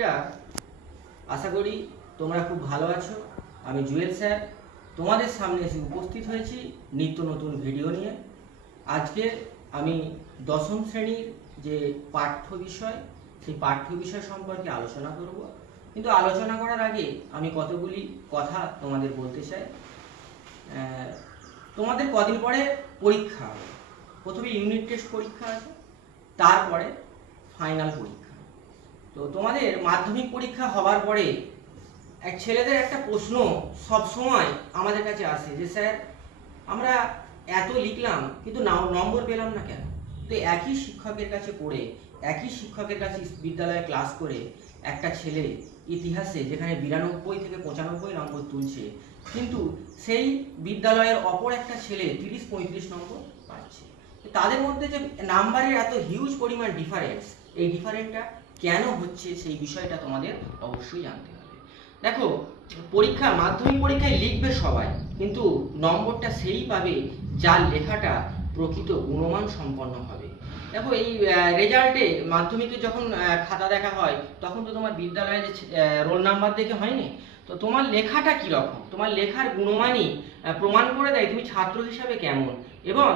ছাত্রছাত্রীরা আশা করি তোমরা খুব ভালো আছো। আমি জুয়েল স্যার। তোমাদের সামনে এসে উপস্থিত হয়েছি নিত্য নতুন ভিডিও নিয়ে। আজকে আমি দশম শ্রেণির যে পাঠ্য বিষয়, সেই পাঠ্য বিষয় সম্পর্কে আলোচনা করব। কিন্তু আলোচনা করার আগে আমি কতগুলি কথা তোমাদের বলতে চাই। তোমাদের কদিন পরে পরীক্ষা হবে। প্রথমে ইউনিট টেস্ট পরীক্ষা আছে, তারপরে ফাইনাল পরীক্ষা। তো তোমাদের মাধ্যমিক পরীক্ষা হবার পরে এক ছেলেদের একটা প্রশ্ন সব সময় আমাদের কাছে আসে যে, স্যার, আমরা এত লিখলাম, কিন্তু নাম- নম্বর পেলাম না কেন? তো একই শিক্ষকের কাছে পড়ে, একই শিক্ষকের কাছে বিদ্যালয়ে ক্লাস করে একটা ছেলে ইতিহাসে যেখানে বিরানব্বই থেকে পঁচানব্বই নম্বর তুলছে, কিন্তু সেই বিদ্যালয়ের অপর একটা ছেলে তিরিশ পঁয়ত্রিশ নম্বর পাচ্ছে। তাদের মধ্যে যে নাম্বারের এত হিউজ পরিমাণ ডিফারেন্স এই ডিফারেন্সটা কেন হচ্ছে সেই বিষয়টা তোমাদের অবশ্যই জানতে হবে। দেখো, পরীক্ষা, মাধ্যমিক পরীক্ষায় লিখবে সবাই, কিন্তু নম্বরটা সেই পাবে যার লেখাটা প্রকৃত গুণমান সম্পন্ন হবে। দেখো, এই রেজাল্টে মাধ্যমিকে যখন খাতা দেখা হয়, তখন তো তোমার বিদ্যালয়ে যে রোল নাম্বার দেখে হয়নি? তো তোমার লেখাটা কীরকম? তোমার লেখার গুণমানই প্রমাণ করে দেয় তুমি ছাত্র হিসাবে কেমন। এবং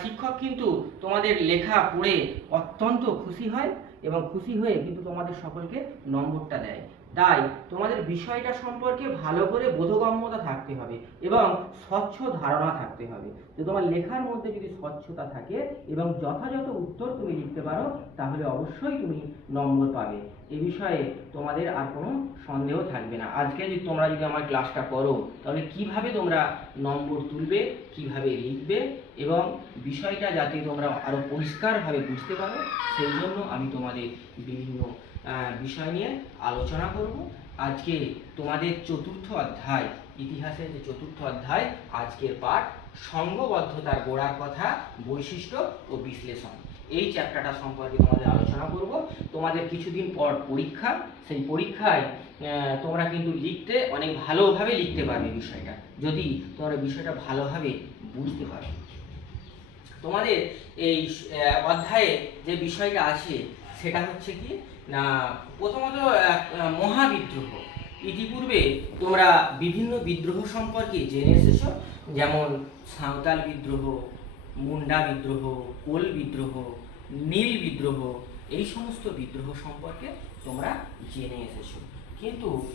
শিক্ষক কিন্তু তোমাদের লেখা পড়ে অত্যন্ত খুশি হয় এবং খুশি হয়ে কিন্তু তোমাদের সকলকে নম্বরটা দেয়। তাই তোমাদের বিষয়টা সম্পর্কে ভালো করে বোধগম্যতা থাকতে হবে এবং স্বচ্ছ ধারণা থাকতে হবে। যে তোমার লেখার মধ্যে যদি স্বচ্ছতা থাকে এবং যথাযথ উত্তর তুমি লিখতে পারো, তাহলে অবশ্যই তুমি নম্বর পাবে। এ বিষয়ে তোমাদের আর কোনো সন্দেহ থাকবে না। আজকে যদি তোমরা যদি আমার ক্লাসটা করো, তাহলে কীভাবে তোমরা নম্বর তুলবে, কীভাবে লিখবে এবং বিষয়টা যাতে তোমরা আরও পরিষ্কারভাবে বুঝতে পারো, সেই জন্য আমি তোমাদের বিভিন্ন বিষয় নিয়ে আলোচনা করব। আজকে তোমাদের চতুর্থ অধ্যায়, ইতিহাসের যে চতুর্থ অধ্যায়, আজকের পাঠ সঙ্গবদ্ধতার গোড়ার কথা, বৈশিষ্ট্য ও বিশ্লেষণ। এই চ্যাপ্টারটা সম্পর্কে তোমাদের আলোচনা করব। তোমাদের কিছুদিন পর পরীক্ষা, সেই পরীক্ষায় তোমরা কিন্তু লিখতে অনেক ভালোভাবে লিখতে পারবে বিষয়টা। যদি তোমরা বিষয়টা ভালোভাবে বুঝতে পারো। তোমাদের এই অধ্যায়ে যে বিষয়টা আছে, সেটা হচ্ছে কি? প্রথমত আহ, আহ, মহাবিদ্রোহ। ইতিপূর্বে তোমরা বিভিন্ন বিদ্রোহ সম্পর্কে জেনে এসেছ যেমন সাঁওতাল বিদ্রোহ মুন্ডা বিদ্রোহ কোল বিদ্রোহ নীল বিদ্রোহ এই সমস্ত বিদ্রোহ সম্পর্কে তোমরা জেনে এসেছ। কিন্তু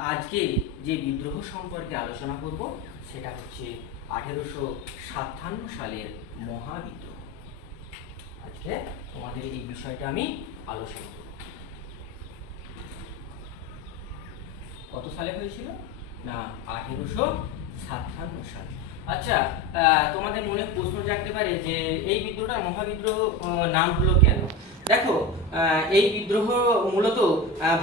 আজকে যে বিদ্রোহ সম্পর্কে আলোচনা করব সেটা হচ্ছে আঠেরোশো সাতান্ন সালের মহাবিদ্রোহ। আজকে তোমাদের এই বিষয়টা আমি আলোচনা করব। কত সালে হয়েছিল? না, আঠেরোশো সাতান্ন সাল। আচ্ছা তোমাদের মনে প্রশ্ন জাগতে পারে যে এই বিদ্রোহটা মহাবিদ্রোহ নাম হলো কেন? দেখো এই বিদ্রোহ মূলত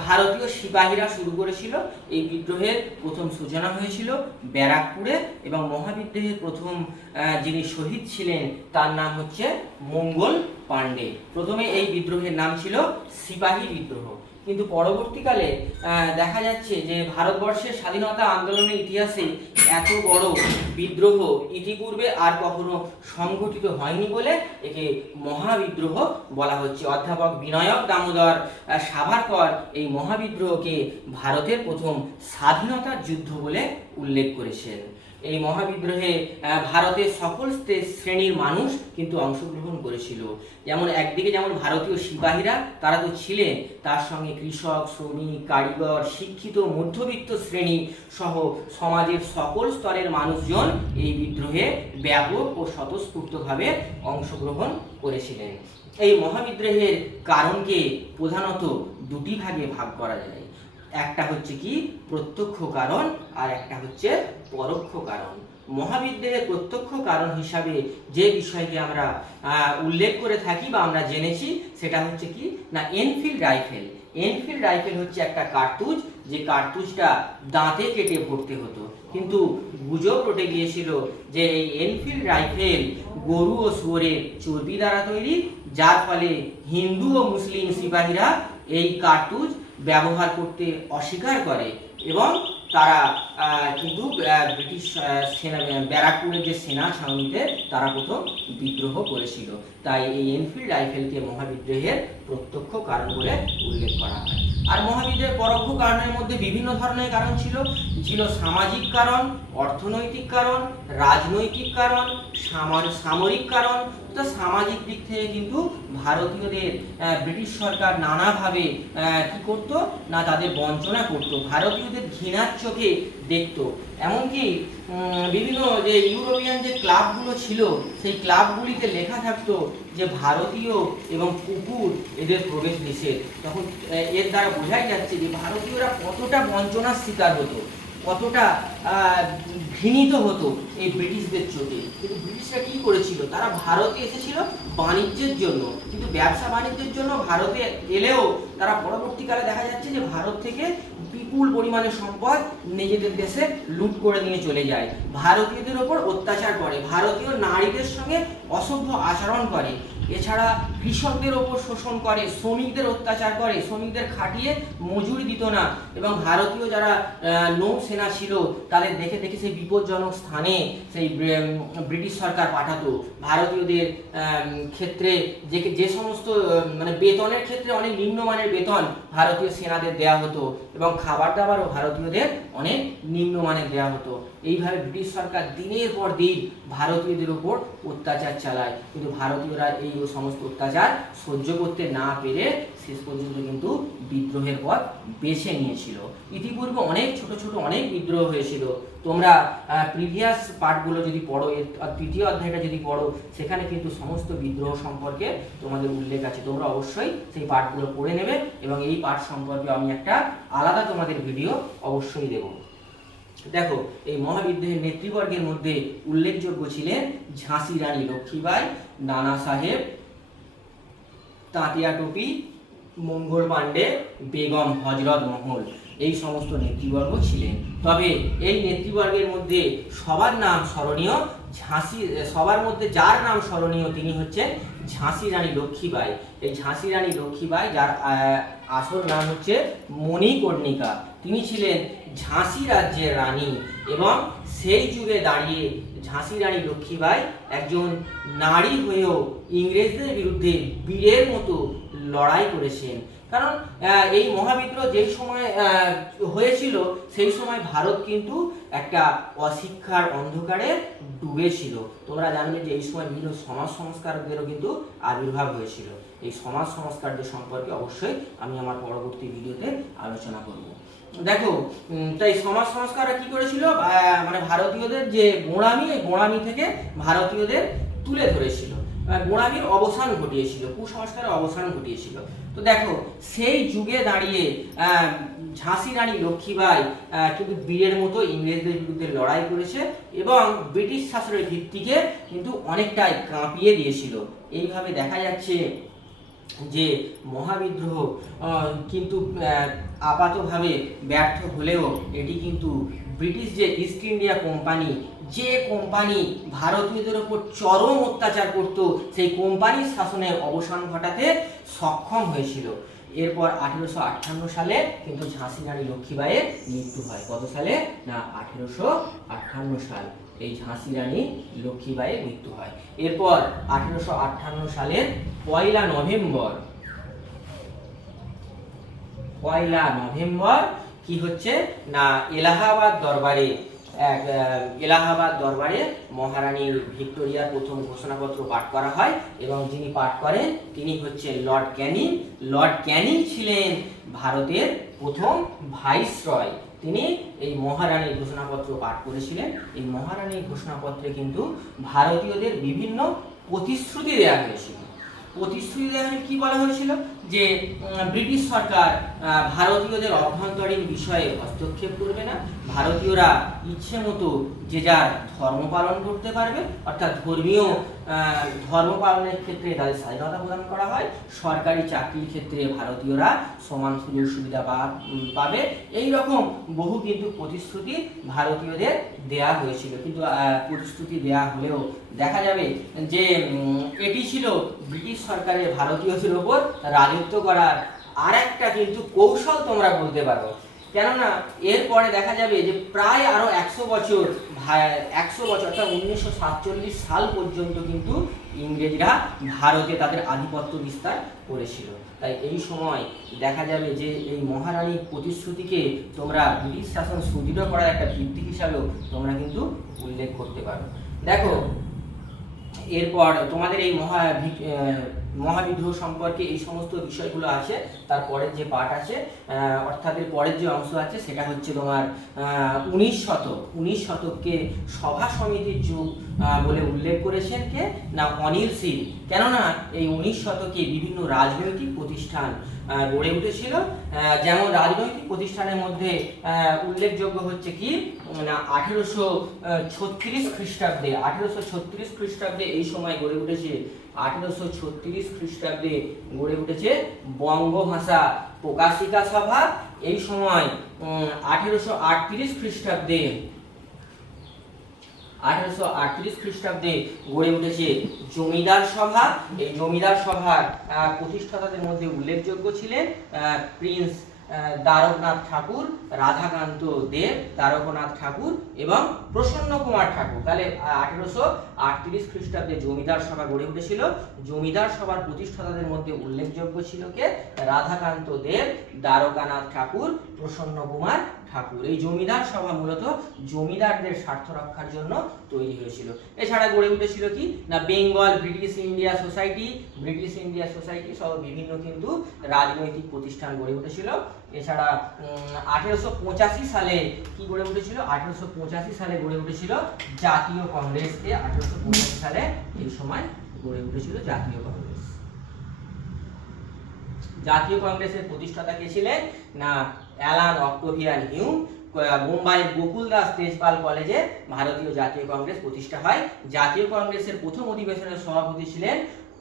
ভারতীয় সিপাহীরা শুরু করেছিল। এই বিদ্রোহের প্রথম সূচনা হয়েছিল ব্যারাকপুরে এবং মহাবিদ্রোহের প্রথম যিনি শহীদ ছিলেন, তার নাম হচ্ছে মঙ্গল পাণ্ডে। প্রথমে এই বিদ্রোহের নাম ছিল সিপাহী বিদ্রোহ। কিন্তু পরবর্তীকালে দেখা যাচ্ছে যে ভারতবর্ষের স্বাধীনতা আন্দোলনের ইতিহাসে এত বড় বিদ্রোহ ইতিপূর্বে আর কখনো সংঘটিত হয়নি বলে একে মহাবিদ্রোহ বলা হচ্ছে। অধ্যাপক বিনয়ক দামোদর সাভারকর এই মহাবিদ্রোহকে ভারতের প্রথম স্বাধীনতার যুদ্ধ বলে উল্লেখ করেছেন। এই মহাবিদ্রোহে ভারতের সকল শ্রেণির মানুষ কিন্তু অংশগ্রহণ করেছিল। যেমন একদিকে যেমন ভারতীয় সিপাহীরা, তারা তো ছিলেন, তার সঙ্গে কৃষক, শ্রমিক, কারিগর, শিক্ষিত, মধ্যবিত্ত শ্রেণি সহ সমাজের সকল স্তরের মানুষজন এই বিদ্রোহে ব্যাপক ও স্বতঃস্ফূর্তভাবে অংশগ্রহণ করেছিলেন। এই মহাবিদ্রোহের কারণকে প্রধানত দুটি ভাগে ভাগ করা যায়। একটা হচ্ছে কি প্রত্যক্ষ কারণ আর একটা হচ্ছে পরোক্ষ কারণ। মহাবিদ্যালয়ের প্রত্যক্ষ কারণ হিসাবে যে বিষয়কে আমরা উল্লেখ করে থাকি বা আমরা জেনেছি, সেটা হচ্ছে কি, না, এনফিল্ড রাইফেল। এনফিল্ড রাইফেল হচ্ছে একটা কার্তুজ, যে কার্তুজটা দাঁতে কেটে ভরতে হতো। কিন্তু গুজব রটে গিয়েছিল যে এই এনফিল্ড রাইফেল গরু ও শুয়োরের চর্বি দ্বারা তৈরি, যার ফলে হিন্দু ও মুসলিম সিপাহীরা এই কার্তুজ ব্যবহার করতে অস্বীকার করে এবং তারা কিন্তু ব্রিটিশ সেনা, ব্যারাকপুরের যে সেনা ছাউনিতে তারা প্রথম বিদ্রোহ করেছিল। তাই এই এনফিল্ড রাইফেলকে মহাবিদ্রোহের প্রত্যক্ষ কারণ বলে উল্লেখ করা হয়। আর মহাবিদ্যের পরোক্ষ কারণের মধ্যে বিভিন্ন ধরনের কারণ ছিল। ছিল সামাজিক কারণ, অর্থনৈতিক কারণ, রাজনৈতিক কারণ সামর- সামরিক কারণ। তো সামাজিক দিক থেকে কিন্তু ভারতীয়দের ব্রিটিশ সরকার নানাভাবে কি করতো? না, তাদের বঞ্চনা করতো। ভারতীয়দের ঘৃণার চোখে দেখত। এমনকি বিভিন্ন যে ইউরোপিয়ান যে ক্লাবগুলো ছিল, সেই ক্লাবগুলিতে লেখা থাকতো যে ভারতীয় এবং কুকুর এদের প্রবেশ নিষেধ। তখন এর দ্বারা বোঝাই যাচ্ছে যে ভারতীয়রা কতটা বঞ্চনার শিকার হতো। কতটা ঘৃণিত হতো এই ব্রিটিশদের চোখে। কিন্তু ব্রিটিশরা কি করেছিল? তারা ভারতে এসেছিল বাণিজ্যের জন্য। কিন্তু ব্যবসা বাণিজ্যের জন্য ভারতে এলেও তারা পরবর্তীকালে দেখা যাচ্ছে যে ভারত থেকে বিপুল পরিমাণে সম্পদ নিজেদের দেশে লুট করে নিয়ে চলে যায়। ভারতীয়দের ওপর অত্যাচার করে। ভারতীয় নারীদের সঙ্গে অসভ্য আচরণ করে। এছাড়া কৃষকদের ওপর শোষণ করে, শ্রমিকদের অত্যাচার করে, শ্রমিকদের খাটিয়ে মজুরি দিত না এবং ভারতীয় যারা নৌসেনা ছিল, তাদের দেখে দেখে সেই বিপজ্জনক স্থানে সেই ব্রিটিশ সরকার পাঠাতো। ভারতীয়দের ক্ষেত্রে যে যে সমস্ত মানে বেতনের ক্ষেত্রে অনেক নিম্নমানের বেতন ভারতীয় সেনাদের দেয়া হতো। এবং খাবার দাবারও ভারতীয়দের অনেক নিম্নমানের দেওয়া হতো। এইভাবে ব্রিটিশ সরকার দিনের পর দিন ভারতীয়দের উপর অত্যাচার চালায়। কিন্তু ভারতীয়রা এই সমস্ত অত্যাচার সহ্য করতে না পেরে শেষ পর্যন্ত কিন্তু বিদ্রোহের পথ বেছে নিয়েছিল। ইতিপূর্বে অনেক ছোট ছোট অনেক বিদ্রোহ হয়েছিল। তোমরা প্রিভিয়াস পার্টগুলো যদি পড়ো, এর তৃতীয় অধ্যায়টা যদি পড়ো, সেখানে কিন্তু সমস্ত বিদ্রোহ সম্পর্কে তোমাদের উল্লেখ আছে। তোমরা অবশ্যই সেই পার্টগুলো পড়ে নেবে এবং এই পাঠ সম্পর্কে আমি একটা আলাদা তোমাদের ভিডিও অবশ্যই দেব। দেখো, এই মহাবিদ্রোহের নেতৃবর্গের মধ্যে উল্লেখযোগ্য ছিলেন ঝাঁসি রানী লক্ষ্মীবাই, নানা সাহেব, তাঁতিয়া টুপি, মঙ্গল পাণ্ডে, বেগম হজরত মহল। এই সমস্ত নেতৃবর্গ ছিলেন। তবে এই নেতৃবর্গের মধ্যে সবার নাম স্মরণীয় ঝাঁসি, সবার মধ্যে যার নাম স্মরণীয় তিনি হচ্ছেন ঝাঁসি রানী লক্ষ্মীবাই। এই ঝাঁসি রানী লক্ষ্মীবাই, যার আসল নাম হচ্ছে মণিকর্ণিকা। তিনি ছিলেন ঝাঁসি রাজ্যের রানী এবং সেই যুগে দাঁড়িয়ে ঝাঁসি রানী লক্ষ্মীবাই একজন নারী হয়েও ইংরেজদের বিরুদ্ধে বীরের মতো লড়াই করেছেন। কারণ এই মহাবিদ্রোহ যেই সময় হয়েছিল, সেই সময় ভারত কিন্তু একটা অশিক্ষার অন্ধকারে ডুবেছিল তোমরা জানবে যে এই সময় বিভিন্ন সমাজ সংস্কারকদেরও কিন্তু আবির্ভাব হয়েছিল। এই সমাজ সংস্কারদের সম্পর্কে অবশ্যই আমি আমার পরবর্তী ভিডিওতে আলোচনা করব। দেখো তাই সমাজ সংস্কাররা কি করেছিল? মানে ভারতীয়দের যে গোঁড়ামি, এই গোঁড়ামি থেকে ভারতীয়দের তুলে ধরেছিল। গোঁড়ামির অবসান ঘটিয়েছিল, কুসংস্কারের অবসান ঘটিয়েছিল। তো দেখো, সেই যুগে দাঁড়িয়ে ঝাঁসি রানী লক্ষ্মীবাই কিন্তু বীরের মতো ইংরেজদের বিরুদ্ধে লড়াই করেছে এবং ব্রিটিশ শাসনের ভিত্তিকে কিন্তু অনেকটাই কাঁপিয়ে দিয়েছিল। এইভাবে দেখা যাচ্ছে যে মহাবিদ্রোহ কিন্তু আপাতভাবে ব্যর্থ হলেও এটি কিন্তু ব্রিটিশ যে ইস্ট ইন্ডিয়া কোম্পানি যে কোম্পানি ভারতীয়দের ওপর চরম অত্যাচার করত, সেই কোম্পানির শাসনের অবসান ঘটাতে সক্ষম হয়েছিল। এরপর আঠেরোশো আটান্ন সালে কিন্তু ঝাঁসি রানী লক্ষ্মীবাইয়ের মৃত্যু হয়। কত সালে? না, আঠেরোশো আটান্ন সাল এই ঝাঁসি রানী লক্ষ্মীবাইয়ের মৃত্যু হয়। এরপর আঠেরোশো আটান্ন সালের পয়লা নভেম্বর পয়লা নভেম্বর কি হচ্ছে? না, এলাহাবাদ দরবারে এক এলাহাবাদ দরবারে মহারানী ভিক্টোরিয়ার প্রথম ঘোষণাপত্র পাঠ করা হয় এবং যিনি পাঠ করেন তিনি হচ্ছে লর্ড ক্যানিং। লর্ড ক্যানিং ছিলেন ভারতের প্রথম ভাইসরয়। তিনি এই মহারানীর ঘোষণাপত্র পাঠ করেছিলেন। এই মহারানীর ঘোষণাপত্রে কিন্তু ভারতীয়দের বিভিন্ন প্রতিশ্রুতি দেওয়া হয়েছিল। প্রতিশ্রুতি দেওয়া কি বলা হয়েছিল? যে ব্রিটিশ সরকার ভারতীয়দের অভ্যন্তরীণ বিষয়ে হস্তক্ষেপ করবে না। ভারতীয়রা ইচ্ছে মতো যে যার ধর্ম পালন করতে পারবে, অর্থাৎ ধর্মীয় ধর্ম পালনের ক্ষেত্রে তাদের স্বাধীনতা প্রদান করা হয়, সরকারি চাকরির ক্ষেত্রে ভারতীয়রা সমান সুযোগ সুবিধা পাবে। এই রকম বহু কিন্তু প্রতিশ্রুতি ভারতীয়দের দেয়া হয়েছিল। কিন্তু প্রতিশ্রুতি দেয়া হলেও দেখা যাবে যে এটি ছিল ব্রিটিশ সরকারের ভারতীয়দের ওপর রাজত্ব করার আর একটা কিন্তু কৌশল তোমরা বলতে পারো। কেননা, এরপরে দেখা যাবে যে প্রায় আরও একশো বছর একশো বছর, অর্থাৎ উনিশশো সাতচল্লিশ সাল পর্যন্ত কিন্তু ইংরেজরা ভারতে তাদের আধিপত্য বিস্তার করেছিল। তাই এই সময় দেখা যাবে যে এই মহারানীর প্রতিশ্রুতিকে তোমরা ব্রিটিশ শাসন সুদৃঢ় করার একটা ভিত্তি হিসাবেও তোমরা কিন্তু উল্লেখ করতে পারো। দেখো, এরপর তোমাদের এই মহা মহাবিদ্রোহ সম্পর্কে এই সমস্ত বিষয়গুলো আছে, তারপরের যে পাঠ আছে অর্থাৎ এর পরের যে অংশ আছে, সেটা হচ্ছে তোমার উনিশ শতক। উনিশ শতককে সভা সমিতির যুগ বলে উল্লেখ করেছেন কে? না, অনিল সিং। কেননা, এই উনিশ শতকে বিভিন্ন রাজনৈতিক প্রতিষ্ঠান গড়ে উঠেছিল। যেমন রাজনৈতিক প্রতিষ্ঠানের মধ্যে উল্লেখযোগ্য হচ্ছে কি না আঠেরোশো ছত্রিশ খ্রিস্টাব্দে, আঠেরোশো ছত্রিশ খ্রিস্টাব্দে এই সময় গড়ে উঠেছে, আঠেরোশো ছত্রিশ খ্রিস্টাব্দে গড়ে উঠেছে বঙ্গভাষা প্রকাশিকা সভা। এই সময় আঠেরোশো আটত্রিশ খ্রিস্টাব্দে আঠারোশো আটত্রিশ খ্রিস্টাব্দে গড়ে উঠেছে জমিদার সভা। এই জমিদার সভার প্রতিষ্ঠাতাদের মধ্যে উল্লেখযোগ্য ছিলেন প্রিন্স দ্বারকনাথ ঠাকুর, রাধাকান্ত দেব, দ্বারকনাথ ঠাকুর এবং প্রসন্ন কুমার ঠাকুর। তাহলে আঠেরোশো আটত্রিশ খ্রিস্টাব্দে জমিদার সভা গড়ে উঠেছিল। জমিদার সভার প্রতিষ্ঠাতাদের মধ্যে উল্লেখযোগ্য ছিল কে? রাধাকান্ত দেব, দ্বারকানাথ ঠাকুর, প্রসন্ন কুমার ঠাকুর। এই জমিদার সভা মূলত জমিদারদের স্বার্থ রক্ষার জন্য তৈরি হয়েছিল। এছাড়া গড়ে উঠেছিল কি? না, Bengal, British India society, British India society সহ বিভিন্ন কিন্তু রাজনৈতিক প্রতিষ্ঠান গড়ে উঠেছিল। এছাড়া আঠেরোশো পঁচাশি সালে কি গড়ে উঠেছিল? আঠেরোশো পঁচাশি সালে গড়ে উঠেছিল জাতীয় কংগ্রেসকে আঠেরোশো পঁচাশি সালে এই সময় গড়ে উঠেছিল জাতীয় কংগ্রেস। জাতীয় কংগ্রেসের প্রতিষ্ঠাতা কে ছিলেন? না অ্যালান অক্টোভিয়ান হিউম মুম্বাইয়ের গোকুল দাস তেজপাল কলেজে ভারতীয় জাতীয় কংগ্রেস প্রতিষ্ঠা হয়। জাতীয় কংগ্রেসের প্রথম অধিবেশনের সভাপতি ছিলেন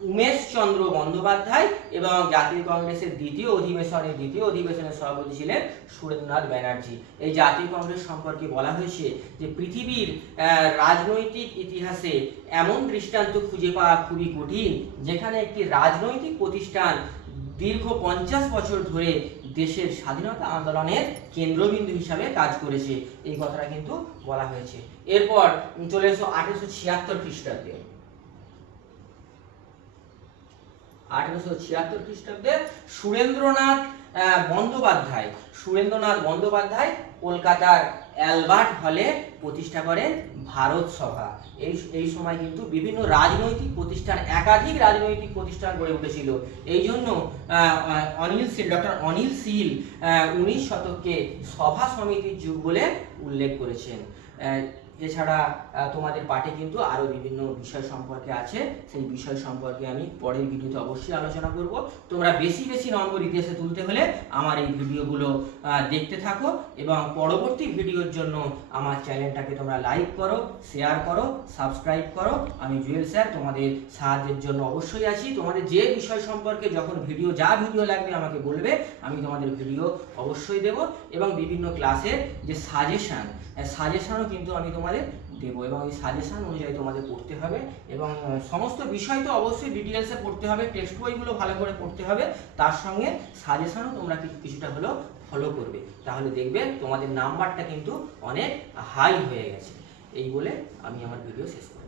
উমেশ চন্দ্র বন্দ্যোপাধ্যায় এবং জাতীয় কংগ্রেসের দ্বিতীয় অধিবেশনের দ্বিতীয় অধিবেশনের সভাপতি ছিলেন সুরেন্দ্রনাথ ব্যানার্জি। এই জাতীয় কংগ্রেস সম্পর্কে বলা হয়েছে যে, পৃথিবীর রাজনৈতিক ইতিহাসে এমন দৃষ্টান্ত খুঁজে পাওয়া খুবই কঠিন, যেখানে একটি রাজনৈতিক প্রতিষ্ঠান দীর্ঘ পঞ্চাশ বছর ধরে দেশের স্বাধীনতা আন্দোলনের কেন্দ্রবিন্দু হিসাবে কাজ করেছে। এই কথাটা কিন্তু বলা হয়েছে। এরপর চলে এসো আঠেরোশো ছিয়াত্তর খ্রিস্টাব্দে। আঠেরোশো ছিয়াত্তর খ্রিস্টাব্দে সুরেন্দ্রনাথ বন্দ্যোপাধ্যায়। সুরেন্দ্রনাথ বন্দ্যোপাধ্যায় কলকাতার অ্যালবার্ট হলে প্রতিষ্ঠা করেন ভারত সভা। এই এই সময় কিন্তু বিভিন্ন রাজনৈতিক প্রতিষ্ঠান, একাধিক রাজনৈতিক প্রতিষ্ঠান গড়ে উঠেছিল। এই জন্য অনিল সিল ডক্টর অনিল সিল উনিশ শতককে সভা সমিতির যুগ বলে উল্লেখ করেছেন। এছাড়া তোমাদের পাঠে কিন্তু আরও বিভিন্ন বিষয় সম্পর্কে আছে। সেই বিষয় সম্পর্কে আমি পরের ভিডিওতে অবশ্যই আলোচনা করব। তোমরা বেশি বেশি নম্বর ইতিহাসে তুলতে হলে আমার এই ভিডিওগুলো দেখতে থাকো এবং পরবর্তী ভিডিওর জন্য আমার চ্যানেলটাকে তোমরা লাইক করো, শেয়ার করো, সাবস্ক্রাইব করো। আমি জুয়েল স্যার, তোমাদের সাহায্যের জন্য অবশ্যই আছি। তোমাদের যে বিষয় সম্পর্কে যখন ভিডিও, যা ভিডিও লাগবে আমাকে বলবে, আমি তোমাদের ভিডিও অবশ্যই দেব। এবং বিভিন্ন ক্লাসের যে সাজেশান সাজেশানও কিন্তু আমি তোমাদের দেবো এবং ওই সাজেশান অনুযায়ী তোমাদের পড়তে হবে এবং সমস্ত বিষয় তো অবশ্যই ডিটেলসে পড়তে হবে টেক্সট বইগুলো ভালো করে পড়তে হবে, তার সঙ্গে সাজেশানও তোমরা কিছু, কিছুটা হলেও ফলো করবে। তাহলে দেখবে তোমাদের নাম্বারটা কিন্তু অনেক হাই হয়ে গেছে। এই বলে আমি আমার ভিডিও শেষ করছি।